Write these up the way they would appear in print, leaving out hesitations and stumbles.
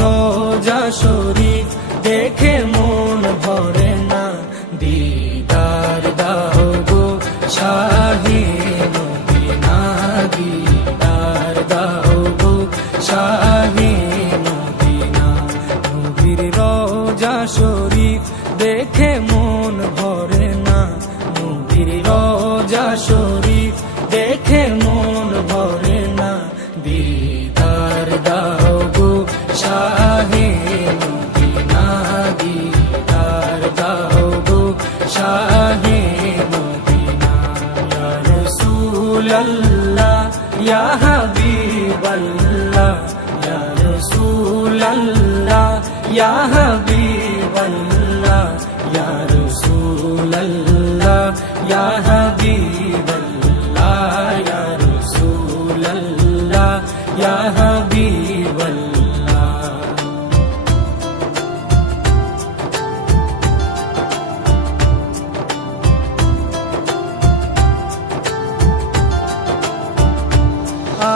রোজা শরীফ দেখে মন ভরে না, দিদার দাও গো শাহে মদিনা, দিদার দাও গো শাহে মদিনা। নবীর রোজা শরীফ দেখে মন ভরে না, নবীর রোজা শরীফ দেখে মন ভরে না, দিদার দাও গো শাহে মদিনা, দিদার দাও গো শাহে মদিনা। ইয়া রাসূলাল্লাহ ইয়া হাবিবাল্লাহ, ইয়া রাসূলাল্লাহ ইয়া হাবিবাল্লাহ, ইয়া রাসূলাল্লাহ ইয়া হাবিবাল্লাহ, ইয়া রাসূলাল্লাহ ইয়া হাবিবাল্লাহ।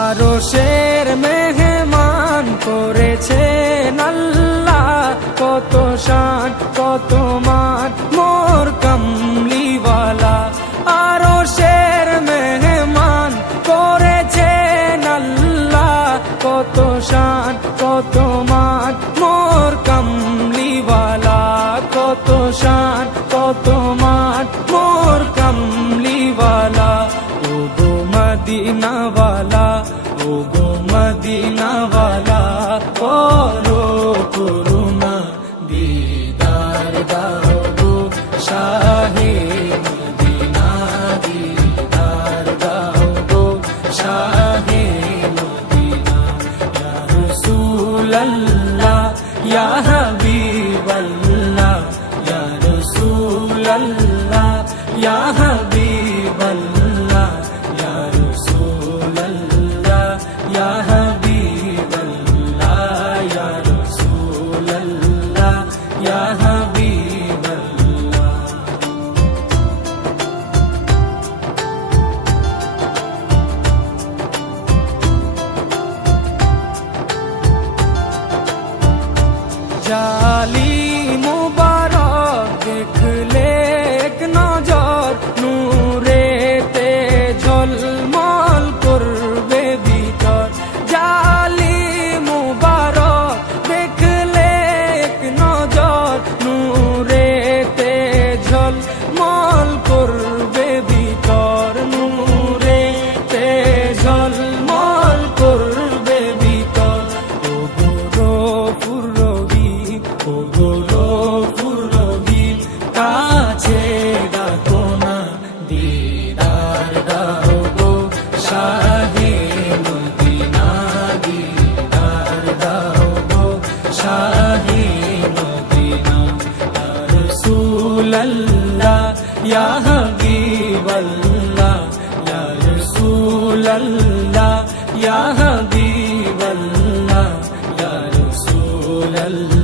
আরশের মেহমান করেছেন আল্লাহ, কত শান কত মান মোর কামলিওয়ালা। আরশের মেহমান করেছেন আল্লাহ, কত শান কত মান মোর কামলিওয়ালা, কত শান কত মান মোর কামলিওয়ালা। ও গো মদিনাওয়ালা, ও গো মদিনাওয়ালা, করো করুণা, দিদার দাও গো শাহে মদিনা, দিদার দাও গো শাহে মদিনা। ইয়া রাসূলাল্লাহ ইয়া হাবিবাল্লাহ, ইয়া রাসূলাল্লাহ ইয়া হাবিবাল্লাহ, ইয়া রাসূলাল্লাহ ইয়া হাবিবাল্লাহ, ইয়া রাসূলাল্লাহ ইয়া হাবিবাল্লাহ। জালি মুবারক দেখলে এক নজর, নূরেতে ঝলমল করবে ভিতর। জালি মুবারক দেখলে এক নজর, নূরেতে ঝলমল করবে ভিতর, নূরেতে ঝলমল করবে ভিতর। ও গো গফুর রহিম, ও গো গফুর রহিম, কাছে ডাকো না, দিদার দাও গো শাহে মদিনা, দিদার দাও গো শাহে মদিনা। ইয়া রাসূলাল্লাহ ইয়া হাবিবাল্লাহ, ইয়া রাসূলাল্লাহ ইয়া হাবিবাল্লাহ, ইয়া রাসূলাল্লাহ